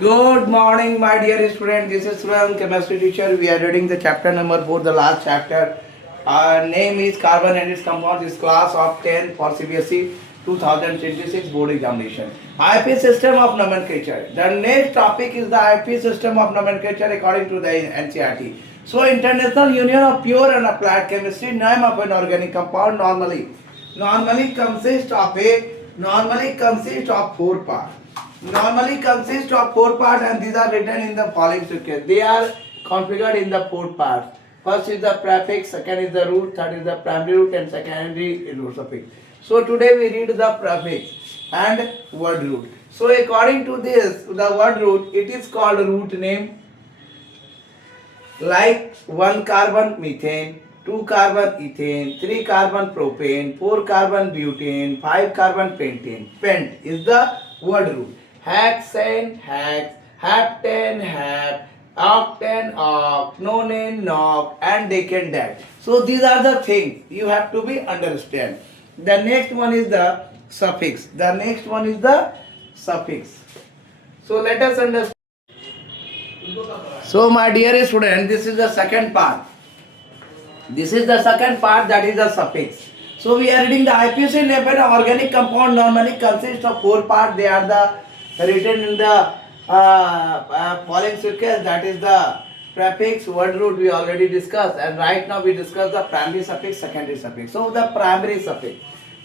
Good morning, my dear student. This is Swaram, chemistry teacher. We are reading the chapter number 4, the last chapter. Our name is carbon and its compounds. This class of 10 for CBSE 2026 board examination. IP system of nomenclature. The next topic is the IP system of nomenclature according to the NCERT. So, International Union of Pure and Applied Chemistry, name of an organic compound normally consists of four parts. Normally consists of four parts, and these are written in the following sequence. They are configured in the four parts. First is the prefix, second is the root, third is the primary root, and secondary root suffix. So today we read the prefix and word root. So according to this, the word root, it is called root name, like 1 carbon methane, 2 carbon ethane, 3 carbon propane, 4 carbon butane, 5 carbon pentane. Pent is the word root. Hexane, hex, heptane, hep, octane, oct, nonane, noct, and decane, dec. So these are the things you have to be understand. The next one is the suffix. So let us understand. So my dear student, this is the second part. That is the suffix. So we are reading the IPC label. Organic compound normally consists of four parts. They are written in the following sequence. That is the prefix, word root we already discussed, and right now we discuss the primary suffix, secondary suffix. So the primary suffix.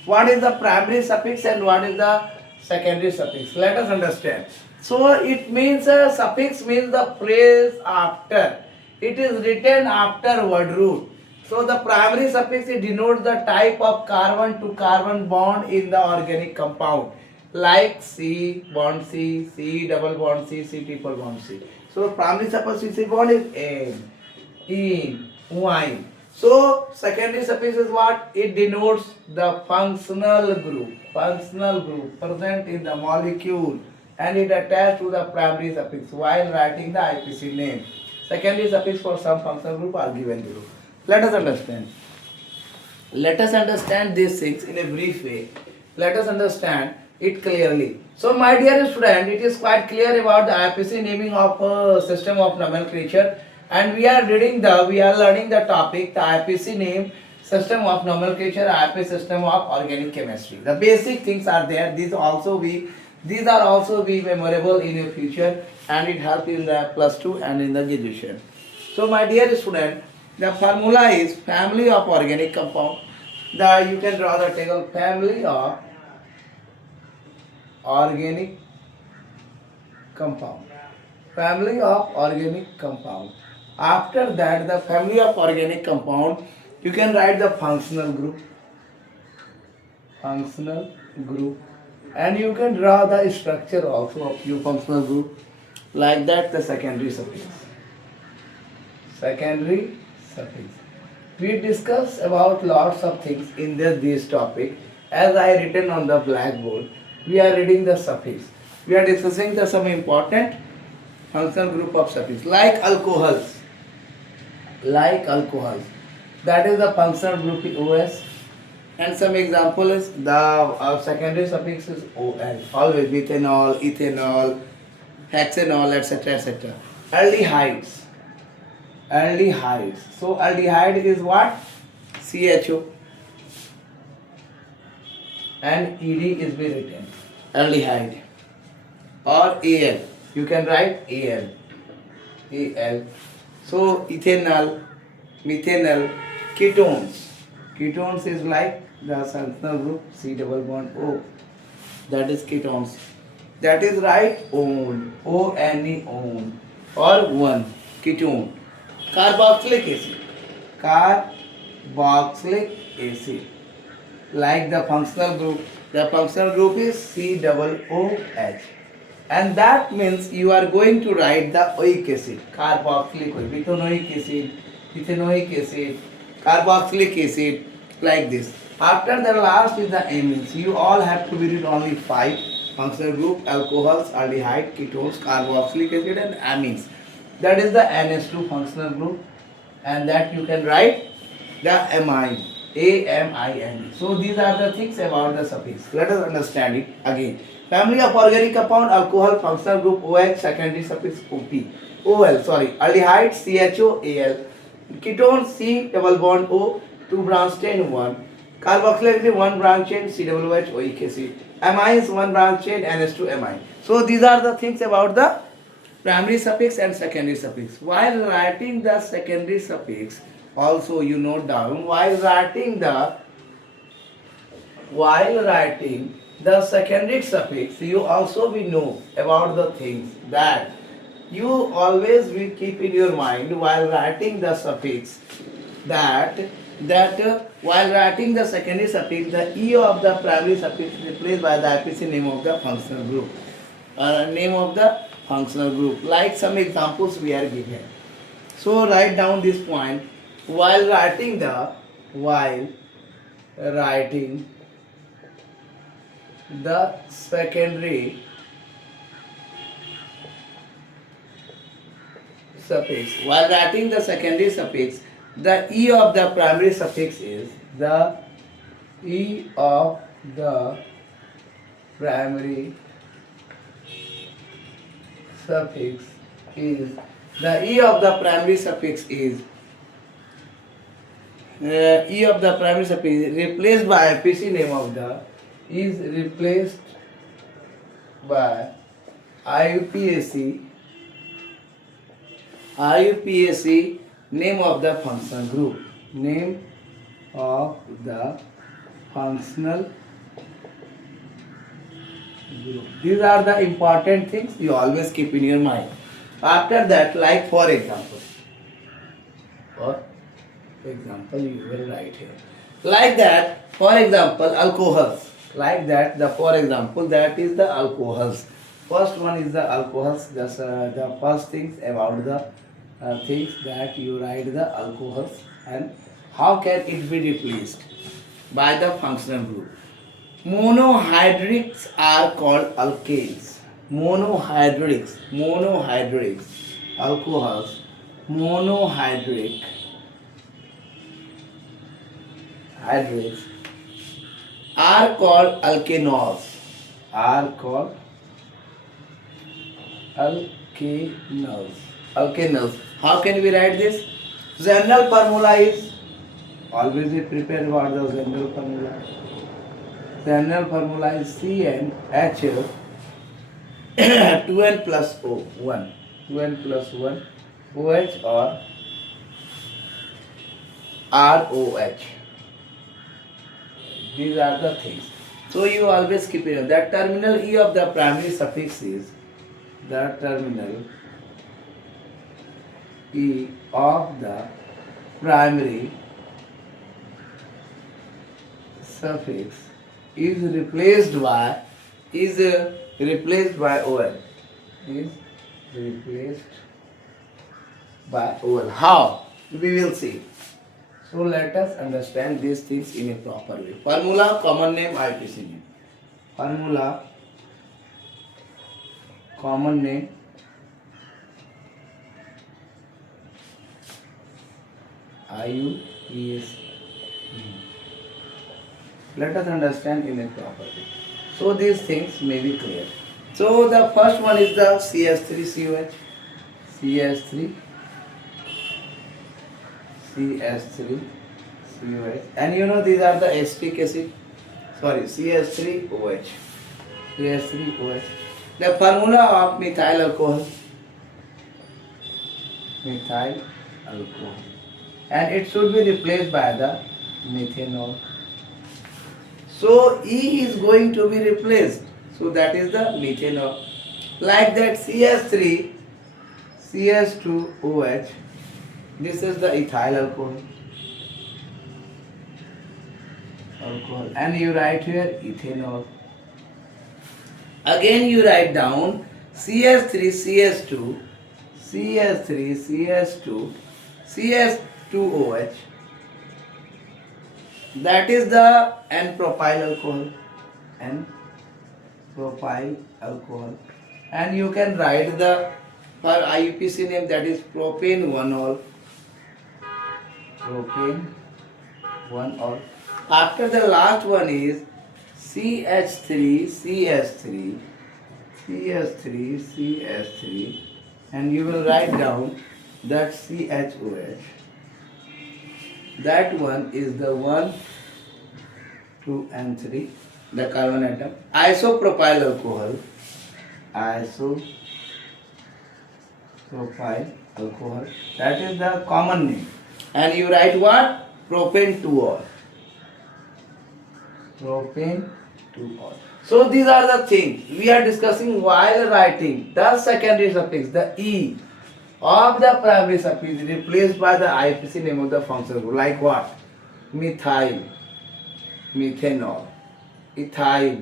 What is the primary suffix and what is the secondary suffix? Let us understand. So it means suffix means the phrase after. It is written after word root. So the primary suffix, it denotes the type of carbon to carbon bond in the organic compound, like C bond C, C double bond C, C triple bond C. So primary suffix bond is N, in, Y. So secondary suffix is what? It denotes the functional group present in the molecule, and it attached to the primary suffix while writing the IPC name. Secondary suffix for some functional group are given below. Let us understand these things in a brief way. Let us understand it clearly. So my dear student, it is quite clear about the IPC naming of a system of nomenclature, and we are learning the topic, the IPC name system of nomenclature, IP system of organic chemistry. The basic things are there. These are also be memorable in your future, and it helps in the +2 and in the graduation. So my dear student, the formula is family of organic compound. You can draw the table, family of organic compound. After that, the family of organic compound, you can write the functional group, and you can draw the structure also of your functional group. Like that, the secondary suffix. We discuss about lots of things in this topic. As I written on the blackboard, we are reading the suffix. We are discussing some important functional group of suffix, like alcohols. That is the functional group is OS. And some example is the secondary suffix is OL. Always methanol, ethanol, hexanol, etc. Aldehydes. So aldehyde is what? CHO. And ED is be written. Aldehyde. Or AL. You can write AL. So ethanol, methanol, ketones. Ketones is like the functional group C double bond O. That is ketones. That is right, one. O-N-E, one. Or one. Ketone. Carboxylic acid. Like the functional group. The functional group is COOH. And that means you are going to write the oic acid. Carboxylic, methanoic acid, ethanoic acid, carboxylic acid, like this. After the last is the amines. You all have to read only 5 functional group: alcohols, aldehyde, ketones, carboxylic acid, and amines. That is the NH2 functional group, and that you can write the amine. So these are the things about the suffix. Let us understand it again. Family of organic compound alcohol functional group OH secondary suffix OP. OL sorry aldehyde CHOAL ketone C double bond O 2 branch chain 1 carboxylic 1 branch chain COOH OEKC amines 1 branch chain NH2 amine. So these are the things about the primary suffix and secondary suffix. While writing the secondary suffix also you note down while writing the secondary suffix, you also we know about the things that you always will keep in your mind while writing the suffix that while writing the secondary suffix, the E of the primary suffix is replaced by the IPC name of the functional group. Name of the functional group. Like some examples we are given. So write down this point while writing the secondary suffix. While writing the secondary suffix, the E of the primary suffix is the E of the primary suffix is the E of the primary suffix is E of the primary suffix is replaced by PC name of the is replaced by IUPAC name of the functional group. Name of the functional group. These are the important things you always keep in your mind. After that, like for example, you will write here. Like that, for example, alcohols. Like that, for example, that is the alcohols. First one is the alcohols. Just the first things about the things that you write the alcohols and how can it be replaced by the functional group. Monohydrics are called alkanes. Monohydrics alcohols. Monohydrics are called alkanols. Alkanals. How can we write this? General formula is always be prepared about the general formula. General formula is CnH 2n plus O1. 2n plus 1 OH or ROH. These are the things. So you always keep it. That terminal E of the primary suffix is the terminal E of the primary suffix is replaced by OL. Is replaced by OL. How? We will see. So let us understand these things in a proper way. Formula, common name, IUPAC name. Formula, common name, IUPAC. Let us understand in a proper way. So these things may be clear. So the first one is the CS3COH. CS3COH. And you know these are the acetic acid. Sorry, CS3OH. CS3OH. The formula of methyl alcohol. And it should be replaced by the methanol. So E is going to be replaced. So that is the methanol. Like that CS3, CS2OH. This is the ethyl alcohol. And you write here ethanol. Again you write down CS3, CS2, CS3, CS2, CS2OH. That is the N-propyl alcohol. And you can write the for IUPAC name, that is propane 1-ol. After the last one is CH3, CH3, CH3, CH3, and you will write down that CHOH. That one is the 1, 2, and 3, the carbon atom. Isopropyl alcohol, isopropyl alcohol. That is the common name. And you write what? Propane 2-ol. Propane 2-ol. So these are the things we are discussing while writing the secondary suffix, the E of the primary suffix replaced by the IPC name of the functional group. Like what? Methyl, methanol, ethyl,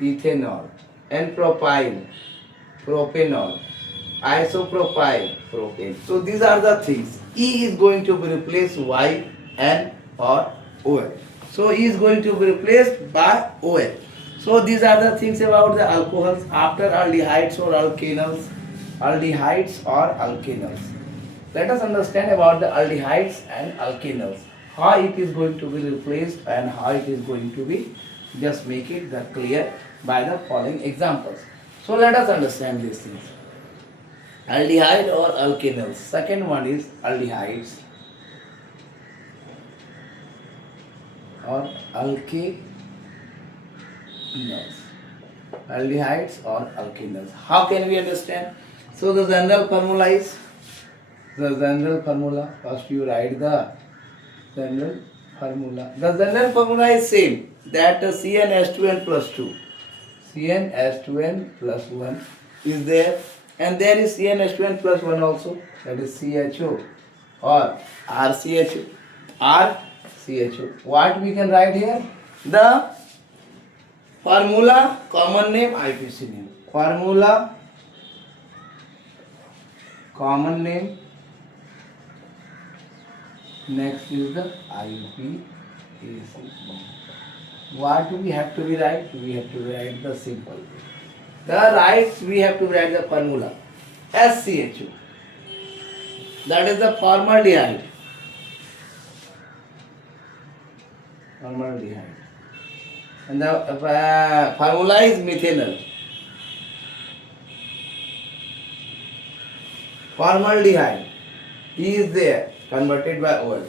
ethanol, and propyl, propanol, isopropyl, propane. So these are the things. E is going to be replaced Y, N, or OL. So E is going to be replaced by OL. So these are the things about the alcohols. After aldehydes or alkanals, let us understand about the aldehydes and alkanals. How it is going to be replaced and how it is going to be, just make it the clear by the following examples. So let us understand these things. Aldehyde or alkanals. Second one is aldehydes or alkanals. Aldehydes or alkanals. How can we understand? So the general formula is, first you write the general formula. The general formula is same, that CnH2n plus 2. CnH2n plus 1 is there, and there is CnH2n plus 1 also, that is CHO or RCHO. What we can write here? The formula, common name, IPC name. Formula, common name, next is the IPAC. What we have to be write? We have to write the simple. We have to write the formula SCHO. That is the formaldehyde. And the formula is methanol. Formaldehyde. E is there, converted by OL.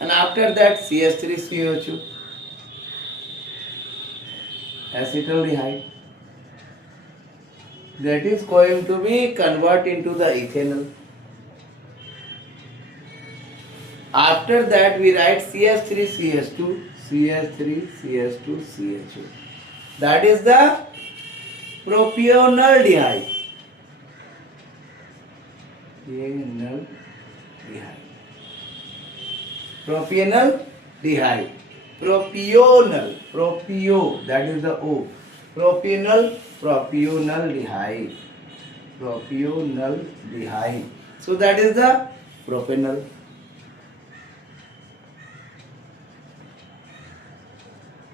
And after that CH3COH, acetaldehyde. That is going to be converted into the ethanol. After that we write CH3CH2, CH3CH2CHO. That is the propionaldehyde. Propionaldehyde. Propio, that is the O. Propionaldehyde. So that is the propanol.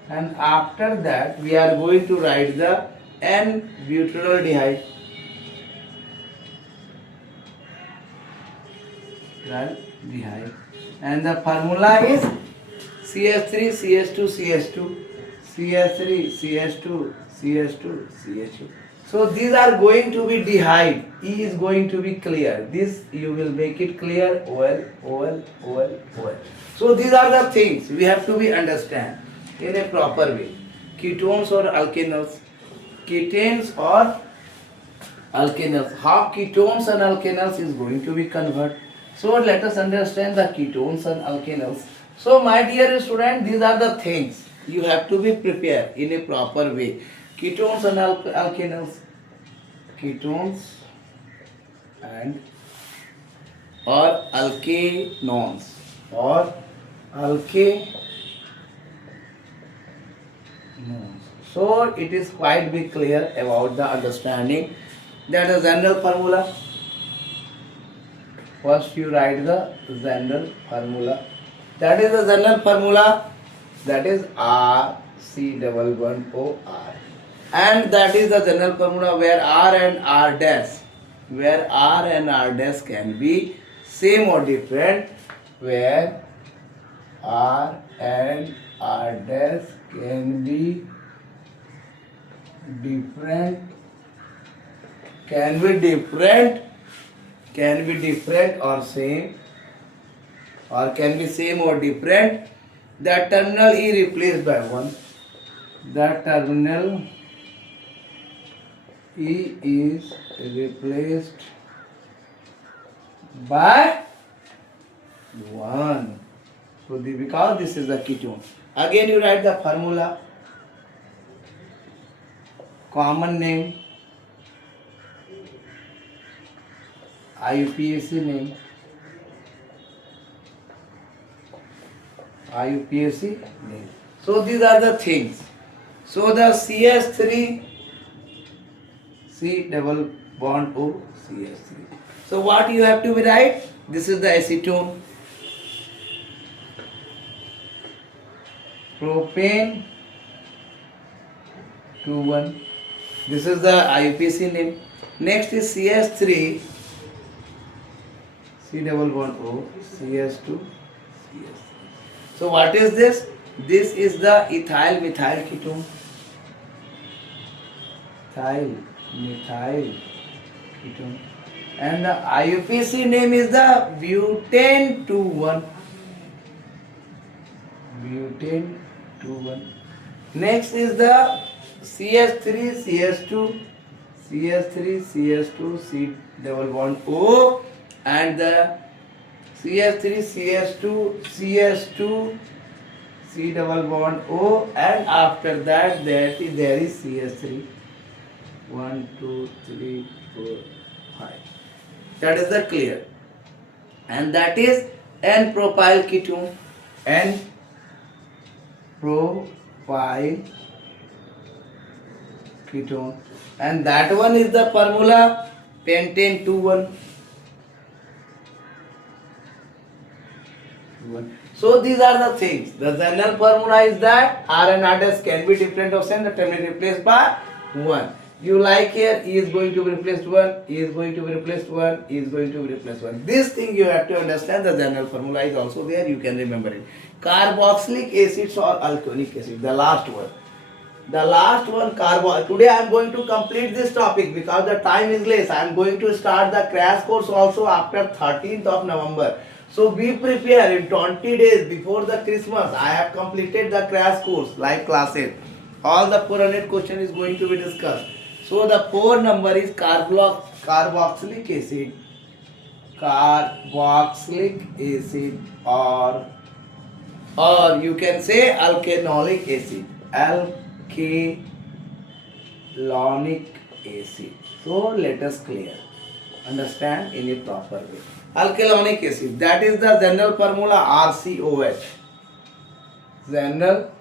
And after that we are going to write the N-butyraldehyde. And the formula is CH3CH2CH2, CH3CH2CH2CHO. So these are going to be dehyde. E is going to be clear. This you will make it clear. OL. So these are the things we have to be understand in a proper way. Ketones or alkanals. Ketones or alkanals. How ketones and alkanals is going to be converted. So let us understand the ketones and alkanals. So my dear student, these are the things you have to be prepared in a proper way. Ketones and alkanals. Ketones and or alkanones or alkanones. So it is quite be clear about the understanding. That is general formula. First you write the general formula. That is the general formula. That is RC11OR. And that is the general formula where R and R dash can be same or different, where R and R dash can be different, can be different, can be different or same, or can be same or different. The terminal E replaced by 1. The terminal E is replaced by 1. So because this is the ketone. Again you write the formula. Common name, IUPAC name, IUPAC name. So these are the things. So the CS3 C double bond O CS3. So what you have to write? This is the acetone. Propane 2,1. This is the IUPAC name. Next is CS3 C double bond O CS2 CS3. So what is this? This is the ethyl methyl ketone. Ethyl methyl ketone. And the IUPAC name is the butane 2,1. Butane 2,1. Next is the CS3 CS2 CS3 CS2 C double bond O, and the CS3 CS2 CS2 C double bond O, and after that there is CS3. 1 2 3 4 5. That is the clear. And that is N-propyl ketone. N-propyl ketone. And that one is the formula pentane 2,1. So these are the things. The general formula is that R and R dash can be different of same, the term is replaced by 1. You like here, E is going to be replaced 1, E is going to be replaced 1, E is going to be replaced 1. This thing you have to understand. The general formula is also there, you can remember it. Carboxylic acids or alcoholic acid, the last one. The last one, today I am going to complete this topic because the time is less. I am going to start the crash course also after 13th of November. So be prepared. In 20 days before the Christmas, I have completed the crash course, live classes. All the 400 questions is going to be discussed. So the 4 number is carboxylic acid. Carboxylic acid or you can say alkanolic acid. Alkanolic acid. So let us clear. Understand in a proper way. Alkanolic acid, that is the general formula RCOH. General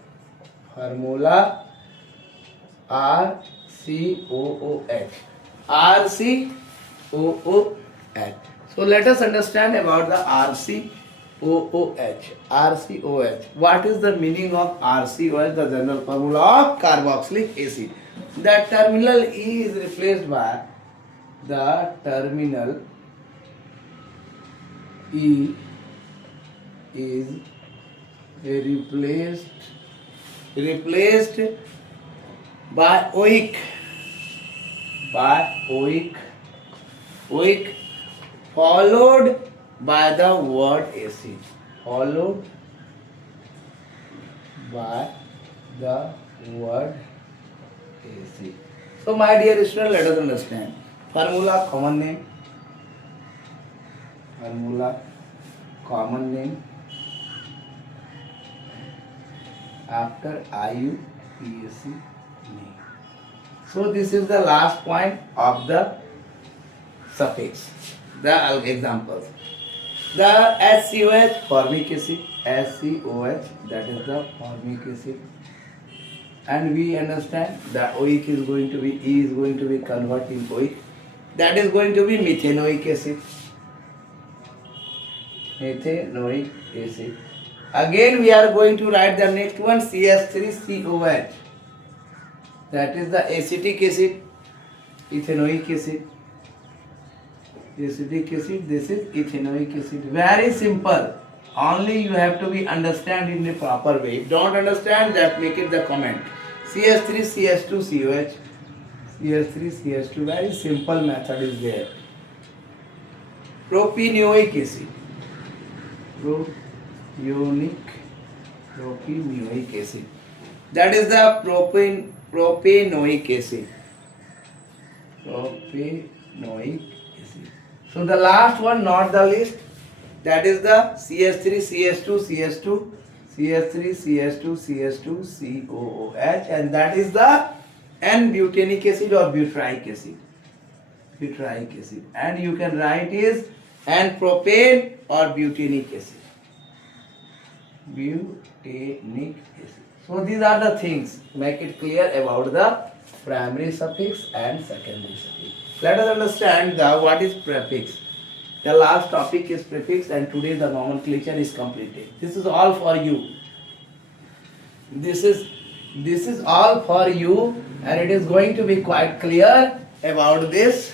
formula RCOOH. RCOOH. So let us understand about the RCOOH. RCOH. What is the meaning of RCOH? The general formula of carboxylic acid. The terminal E is replaced by the terminal E is replaced by OIC, followed by the word acid, So my dear student, let us understand. Formula, common name. After IUPAC name. So this is the last point of the suffix. The examples. The SCOH, formic acid. SCOH, that is the formic acid. And we understand that OIC is going to be, E is going to be converted in OIC. That is going to be methanoic acid. Methanoic acid. Again we are going to write the next one, CS3COH. That is the acetic acid, ethanoic acid. Acetic acid, this is ethanoic acid. Very simple. Only you have to be understand in the proper way. If don't understand, that make it the comment. CS3, CS2, COH. CH3 CH2. Very simple method is there. Propenoic acid. Propenoic acid. That is the propanoic acid. Propanoic acid. So the last one, not the least, that is the CH3 CH2 CH2 CH3 CH2 CH2 COOH, and that is the N-butyric acid or butyric acid. Butyric acid, and you can write is N-propane or butyric acid. Butyric acid. So these are the things. Make it clear about the primary suffix and secondary suffix. Let us understand what is prefix. The last topic is prefix, and today the nomenclature is completed. This is all for you. This is all for you, and it is going to be quite clear about this.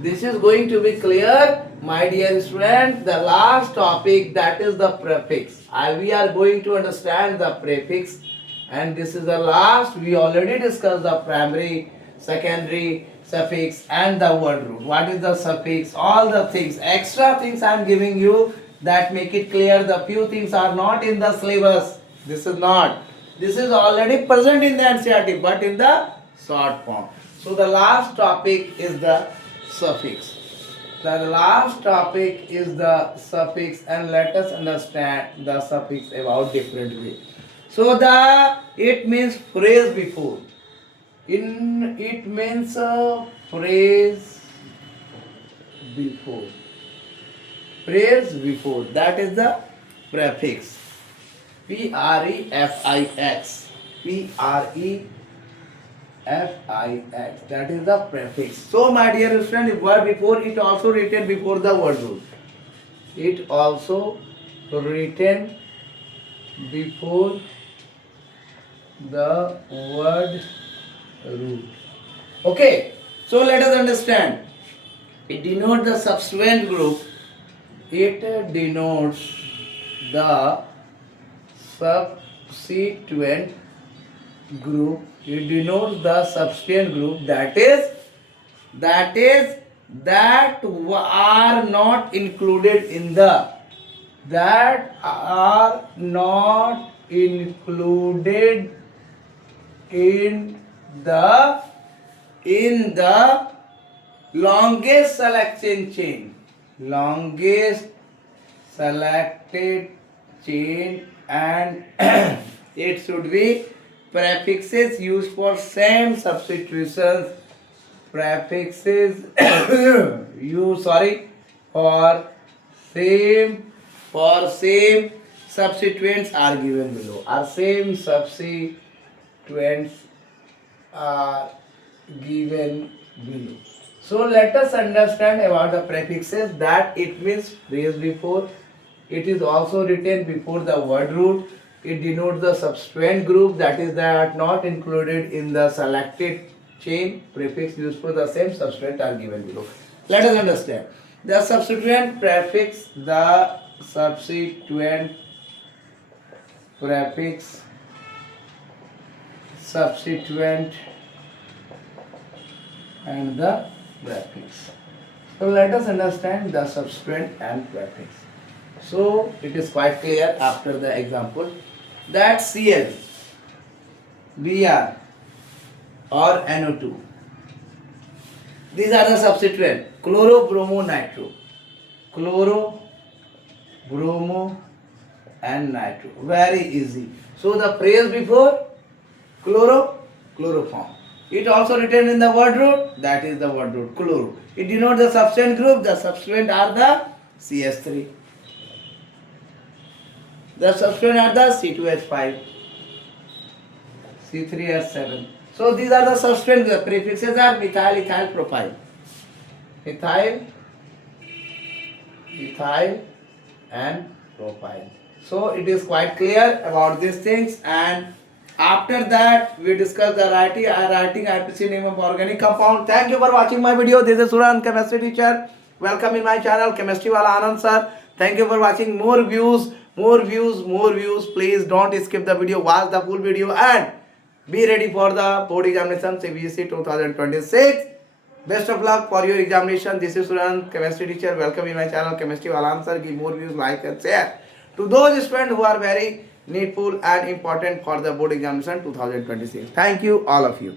This is going to be clear, my dear student. The last topic, that is the prefix. We are going to understand the prefix, and this is the last. We already discussed the primary, secondary, suffix, and the word root. What is the suffix? All the things, extra things I am giving you that make it clear. The few things are not in the syllabus. This is not. This is already present in the NCERT, but in the short form. So the last topic is the suffix. The last topic is the suffix, and let us understand the suffix about different way. So it means phrase before. It means phrase before. Phrase before. That is the prefix. Prefix. Prefix. That is the prefix. So my dear student, word before, it also written before the word root. It also written before the word root. Okay. So let us understand. It denotes the subsequent group. It denotes the subsequent group. It denotes the subsequent group, that are not included in the longest selection chain. Longest selected chain, and it should be prefixes used for same substitutions. Prefixes for same substituents are given below. Or same substituents are given below. So let us understand about the prefixes, that it means phrase before. It is also written before the word root. It denotes the subsequent group, that is not included in the selected chain. Prefix used for the same substituent are given below. Let us understand. The substituent prefix, and the prefix. So let us understand the substituent and prefix. So it is quite clear after the example that Cl, Br or NO2. These are the substituent. Chloro, bromo, nitro. Chloro, bromo and nitro. Very easy. So the phrase before chloro, chloroform. It also written in the word root, that is the word root, chloro. It denotes the substituent group. The substituent are the CH3. The substituent are the C2H5, C3H7. So these are the substituent. The prefixes are methyl, ethyl, propyl. Methyl, ethyl and propyl. So it is quite clear about these things, and after that we discuss the writing IPC name of organic compound. Thank you for watching my video. This is Suran, chemistry teacher. Welcome in my channel, Chemistry Wala Anand sir. Thank you for watching. More views, more views. Please don't skip the video, watch the full video and be ready for the board examination CBSE 2026. Best of luck for your examination. This is Suran, chemistry teacher. Welcome in my channel, Chemistry Wala Answer. Give more views, like and share to those students who are very needful and important for the board examination 2026. Thank you, all of you.